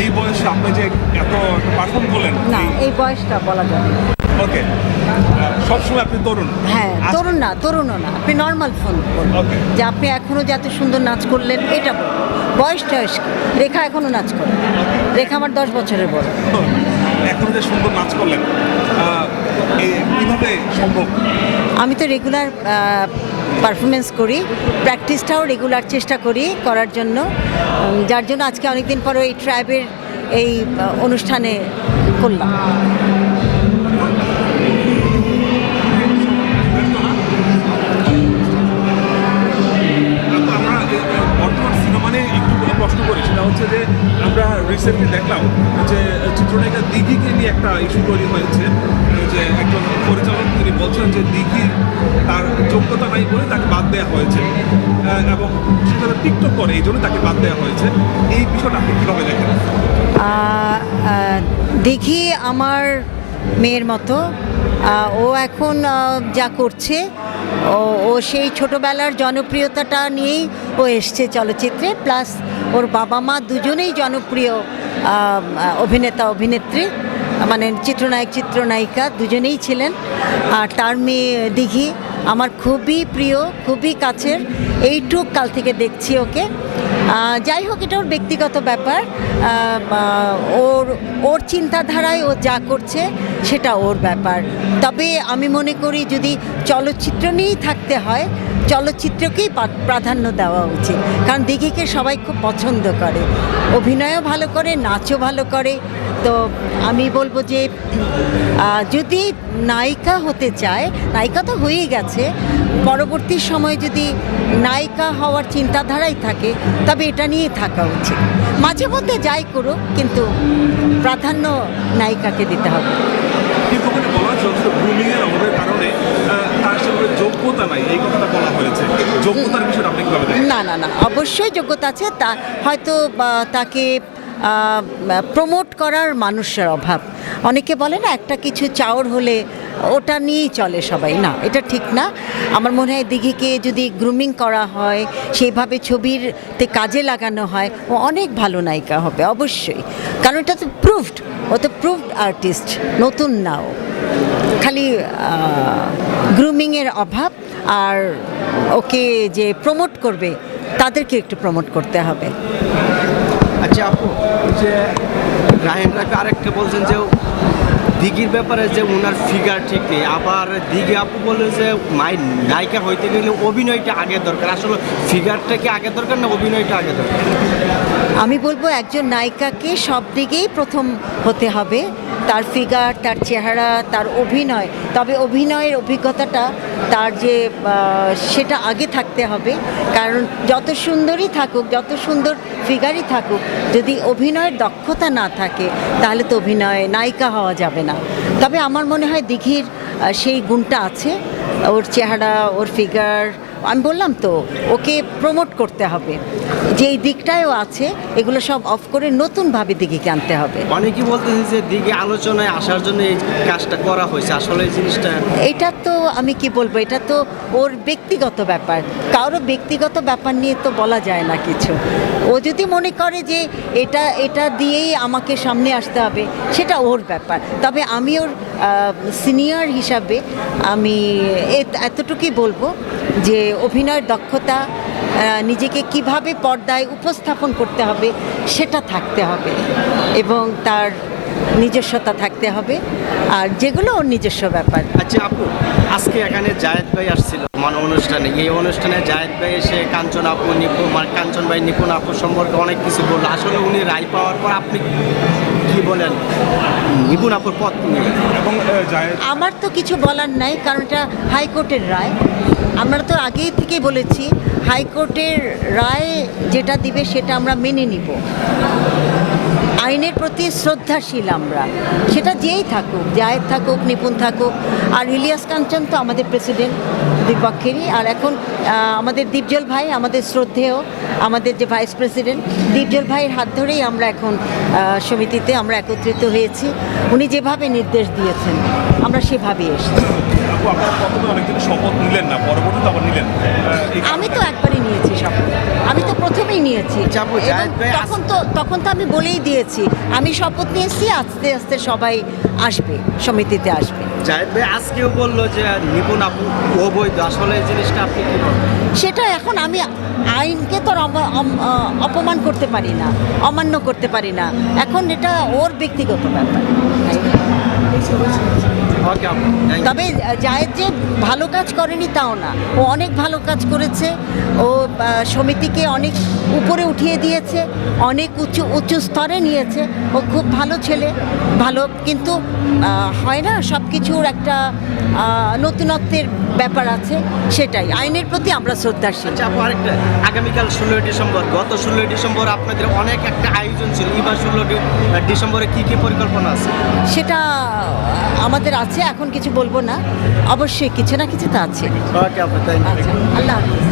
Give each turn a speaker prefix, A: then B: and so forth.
A: এই বয়সে আপনি যে এত পারফর্ম করলেন
B: না এই বয়সটা বলা যাবে।
A: ওকে সবসময় আপনি তরুণ।
B: হ্যাঁ তরুণ না তরুণও না আপনি নর্মাল ফোন
A: Okay.
B: যে আপনি এখনও যে এত সুন্দর নাচ করলেন এটা বয়স টয়স রেখা এখনও নাচ করে। রেখা আমার দশ বছরের বড়।
A: এখন যে সুন্দর নাচ করলেন কীভাবে সম্ভব?
B: আমি তো রেগুলার পারফরমেন্স করি, প্র্যাকটিসটাও রেগুলার চেষ্টা করি করার জন্য। যার জন্য আজকে অনেকদিন পর এই ট্রাইবের এই অনুষ্ঠানে করলাম।
A: হচ্ছে যে আমরা রিসেন্টলি দেখলাম যে চিত্রনায়িকা দিঘিকে নিয়ে একটা ইস্যু তৈরি হয়েছে। যে একজন পরিচালক তিনি বলছেন যে দিঘি তার যোগ্যতা নাই বলে তাকে বাদ দেওয়া হয়েছে। এবং সে টিকটক করে, এই জন্য তাকে বাদ দেওয়া হয়েছে। এই বিষয়টা আপনি কীভাবে দেখেন?
B: দেখি আমার মেয়ের মতো। ও এখন যা করছে ও সেই ছোটোবেলার জনপ্রিয়তাটা নিয়েই ও এসছে চলচ্চিত্রে। প্লাস ওর বাবা মা দুজনেই জনপ্রিয় অভিনেতা, অভিনেত্রী মানে চিত্রনায়ক, চিত্রনায়িকা দুজনেই ছিলেন। আর তার মেয়ে দিঘি আমার খুবই প্রিয়, খুবই কাছের, এইটুক কাল থেকে দেখছি ওকে। যাই হোক, এটা ওর ব্যক্তিগত ব্যাপার। ওর ওর চিন্তাধারায় ও যা করছে সেটা ওর ব্যাপার। তবে আমি মনে করি যদি চলচ্চিত্র নিয়েই থাকতে হয় চলচ্চিত্রকেই প্রাধান্য দেওয়া উচিত। কারণ দিঘিকে সবাই খুব পছন্দ করে। অভিনয়ও ভালো করে, নাচও ভালো করে। তো আমি বলব যে যদি নায়িকা হতে চায়, নায়িকা তো হয়েই গেছে, পরবর্তী সময়ে যদি নায়িকা হওয়ার চিন্তাধারাই থাকে, তবে এটা নিয়েই থাকা উচিত। মাঝে মধ্যে যাই করুক, কিন্তু প্রাধান্য নায়িকাকে দিতে হবে।
A: কিন্তু ওখানে বলা গ্রুমিং এর অভাবের কারণে তার সঙ্গে যোগ্যতা নাই, এই কথাটা বলা হয়েছে। যোগ্যতার বিষয়টা আপনি কীভাবে
B: না না না, অবশ্যই যোগ্যতা আছে। তা হয়তো তাকে প্রমোট করার মানুষের অভাব। অনেকে বলে না, একটা কিছু চাওর হলে ওটা নিয়েই চলে সবাই। না, এটা ঠিক না। আমার মনে হয় দিঘিকে যদি গ্রুমিং করা হয় সেইভাবে ছবিরতে কাজে লাগানো হয়, ও অনেক ভালো নায়িকা হবে, অবশ্যই। কারণ এটা তো প্রুভড ও তো প্রুভড আর্টিস্ট নতুন নাও খালি গ্রুমিংয়ের অভাব, আর ওকে যে প্রমোট করবে, তাদেরকে একটু প্রমোট করতে হবে।
C: আচ্ছা আপু যে রাহেন আরেকটা বলছেন যে দিঘির ব্যাপারে যে ওনার ফিগার ঠিক নেই, আবার দিঘি আপু বলে যে, মাই নায়িকা হইতে গেলে অভিনয়টা আগে দরকার। আসলে ফিগারটা কি আগে দরকার না অভিনয়টা আগে দরকার?
B: আমি বলব একজন নায়িকাকে সব দিকেই প্রথম হতে হবে। তার ফিগার তার চেহারা, তার অভিনয়। তবে অভিনয়ের অভিজ্ঞতাটা তার যে সেটা আগে থাকতে হবে। কারণ যত সুন্দরই থাকুক, যত সুন্দর ফিগারই থাকুক, যদি অভিনয়ের দক্ষতা না থাকে, তাহলে তো অভিনয়, নায়িকা হওয়া যাবে না। তবে আমার মনে হয় দিঘির সেই গুণটা আছে। ওর চেহারা, ওর ফিগার আমি বললাম তো, ওকে প্রমোট করতে হবে। যেই দিকটায়ও আছে এগুলো সব অফ করে নতুনভাবে দিঘিকে আনতে হবে।
C: অনেকেই বলতেছে যে দিঘি আলোচনায় আসার জন্য এই কাজটা করা হয়েছে আসলে এই জিনিসটা
B: এটা তো আমি কি বলব এটা তো ওর ব্যক্তিগত ব্যাপার। কারও ব্যক্তিগত ব্যাপার নিয়ে তো বলা যায় না কিছু। ও যদি মনে করে যে এটা এটা দিয়েই আমাকে সামনে আসতে হবে সেটা ওর ব্যাপার। তবে আমি ওর সিনিয়র হিসাবে আমি এতটুকুই বলব যে অভিনয়ের দক্ষতা নিজেকে কীভাবে পর্দায় উপস্থাপন করতে হবে সেটা থাকতে হবে এবং তার নিজস্বতা থাকতে হবে আর যেগুলো ওর নিজস্ব ব্যাপার।
C: আচ্ছা আপু আজকে এখানে জায়েদ ভাই আসছিল মানে অনুষ্ঠানে। এই অনুষ্ঠানে জায়েদ ভাই এসে কাঞ্চন আপু নিপুণ মানে কাঞ্চন ভাই নিপুণ আপু সম্পর্কে অনেক কিছু বলল। আসলে উনি রায় পাওয়ার পর আপনি কি বলেন? নিপুণ আপুর পথ নিয়ে
A: এবং
B: আমার তো কিছু বলার নাই কারণ এটা হাইকোর্টের রায়। আমরা তো আগেই থেকেই বলেছি হাইকোর্টের রায় যেটা দিবে সেটা আমরা মেনে নিব। আইনের প্রতি শ্রদ্ধাশীল আমরা। সেটা যেই থাকুক, জায়েদ থাকুক, নিপুণ থাকুক, আর ইলিয়াস কাঞ্চন তো আমাদের প্রেসিডেন্ট দুই পক্ষেরই আর এখন আমাদের দীপজল ভাই আমাদের শ্রদ্ধেয়, আমাদের যে ভাইস প্রেসিডেন্ট, দীপজল ভাইয়ের হাত ধরেই আমরা এখন সমিতিতে আমরা একত্রিত হয়েছি। উনি যেভাবে নির্দেশ দিয়েছেন, আমরা সেভাবেই এসেছি।
A: আপনারা প্রথমে অনেকদিন শপথ নিলেন না পরবর্তীতে আবার নিলেন।
B: আমি তো একবারই নিয়েছি শপথ। আমি তো প্রথমেই নিয়েছি। তখন তো তখন তো আমি বলেই দিয়েছি আমি শপথ নিয়েছি আস্তে আস্তে সবাই আসবে সমিতিতে আসবে।
C: জাহেদ ভাই আজকেও বলল যে নিপুণ আপু অবৈধ আসলে জিনিসটা আপনি কি
B: সেটা এখন আমি আইনকে তো অপমান করতে পারি না অমান্য করতে পারি না। এখন এটা ওর ব্যক্তিগত ব্যাপার। তবে জায়েদ যে ভালো কাজ করেনি তাও না। ও অনেক ভালো কাজ করেছে। ও সমিতিকে অনেক উপরে উঠিয়ে দিয়েছে, অনেক উঁচু উঁচু স্তরে নিয়েছে। ও খুব ভালো ছেলে, ভালো, কিন্তু হয় না সব কিছুর একটা নতুনত্বের ব্যাপার আছে সেটাই। আইনের প্রতি আমরা শ্রদ্ধাশীল।
C: আচ্ছা আপু আরেকটা। আগামীকাল ষোলোই ডিসেম্বর গত ষোলোই ডিসেম্বর আপনাদের অনেক একটা আয়োজন ছিল। এবার ষোলো ডিসেম্বরে কি কি পরিকল্পনা আছে?
B: সেটা আমাদের আছে এখন কিছু বলব না। অবশ্যই কিছু না কিছু তো আছে।
C: ওকে আপু থ্যাংক ইউ
B: আচ্ছা আল্লাহ হাফিজ।